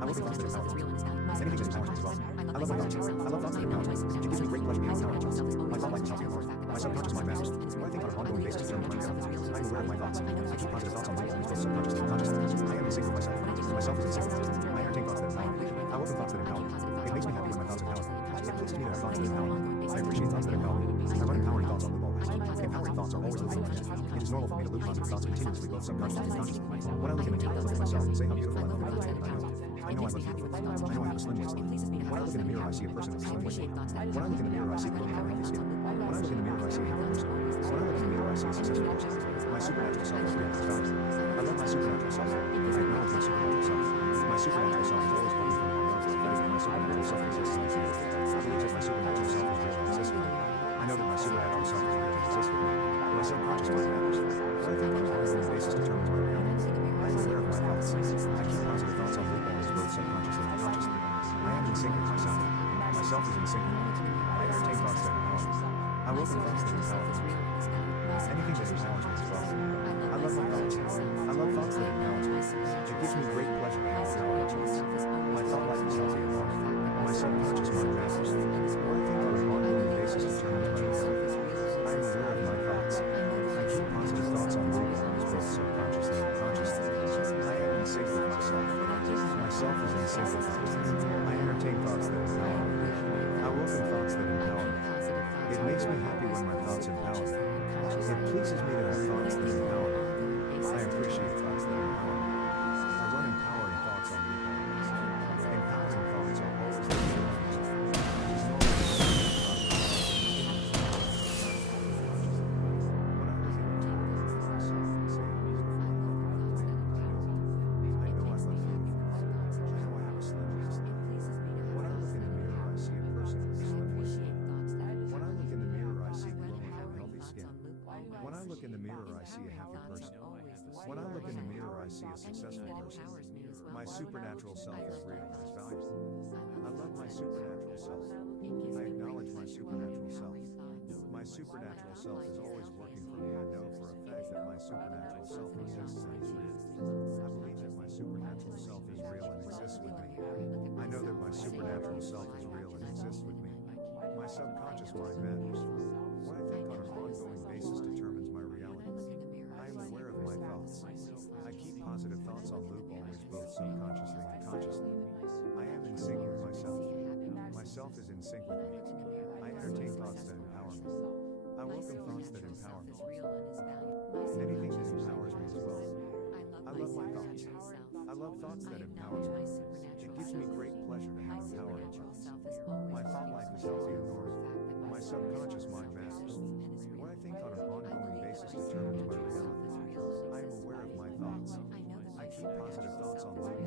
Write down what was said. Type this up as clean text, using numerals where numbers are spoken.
I welcome thoughts that empower me. Anything that empowers me is welcome. I love my thoughts. I love thoughts that empower me. It gives me great pleasure to empower myself. My thought life is healthy and learning. My subconscious mind matters. What I think on an ongoing basis determines my reality. I am aware of my thoughts. I keep positive thoughts on my both subconsciously and consciously. I am in sync with myself. Myself is in sync with me. I entertain thoughts that empower me. I welcome thoughts that empower me. It makes me happy when my thoughts empower me. It pleases me to have thoughts that empower me. I appreciate thoughts that empower me. I run empowering thoughts on loop always. Empowering thoughts are always looping. It is normal for me to loop positive thoughts continuously, both subconsciously and consciously. When I look in the mirror, I look at myself and say how beautiful I look. I know I look beautiful. I know I have a slim waist. When I look in the mirror, I see a person with a slim waist. When I look in the mirror, I see a woman with a healthy skin. When I look in the mirror, I see a happy person. When I look in the mirror, I see a successful person. My supernatural self is real and valuable. I love my supernatural self. I acknowledge my supernatural self. My supernatural self is always working for me. I know for a fact that my supernatural self exists in me. I believe that my supernatural self is real and exists with me. I know that my supernatural self is real and exists with me. My subconscious mind matters. What I think on an ongoing basis determines my reality. I am aware of my thoughts. I keep positive thoughts on loop always, both subconsciously and consciously. I am in sync with myself. Myself is in sync with me. I entertain thoughts that empower me. I welcome thoughts that empower me. Anything that empowers me is welcome. I love my thoughts. I love thoughts that empower me. It gives me great pleasure to empower myself. My thought life is healthy and learning. My subconscious mind matters. What I think on an ongoing basis determines my reality. I am aware of my thoughts. I keep positive thoughts on loop always, both subconsciously and consciously. I am in sync with myself. Myself is in sync with me. I entertain thoughts that empower me. I welcome thoughts that empower me. It makes me happy when my thoughts empower me. It pleases me to have thoughts that empower me. I appreciate thoughts that empower me. I run empowering thoughts on loop always. Empowering thoughts are always the same. It is normal to think when I look in the mirror, I look at myself and say how beautiful I look. I know I look beautiful. I know I have a slim waist. When I look in the mirror, I see a person with a slim waist. When I look in the mirror, I see glowing and healthy skin. When I look in the mirror, I see a happy person. When I look in the mirror, I see a successful person. My supernatural self is real and is valuable. I love my supernatural self. I acknowledge my supernatural self. My supernatural self is always working for me. I know for a fact that my supernatural self exists and is real. I believe that my supernatural self is real and exists with me. I know that my supernatural self is real and exists with me. My subconscious mind matters. What I think on an ongoing basis determines my reality. I am aware of my thoughts. I keep positive thoughts on loop always, both subconsciously and consciously. I am in sync with myself. Myself is in sync with me. I entertain thoughts that empower me. I welcome thoughts that empower me. Anything that empowers me is welcome. I love my thoughts. I love thoughts that empower me. It gives me great pleasure to have empowering thoughts. My thought life is healthy and learning. My subconscious mind matters. What I think on an ongoing basis determines my reality. I am aware of my thoughts. I keep positive thoughts on loop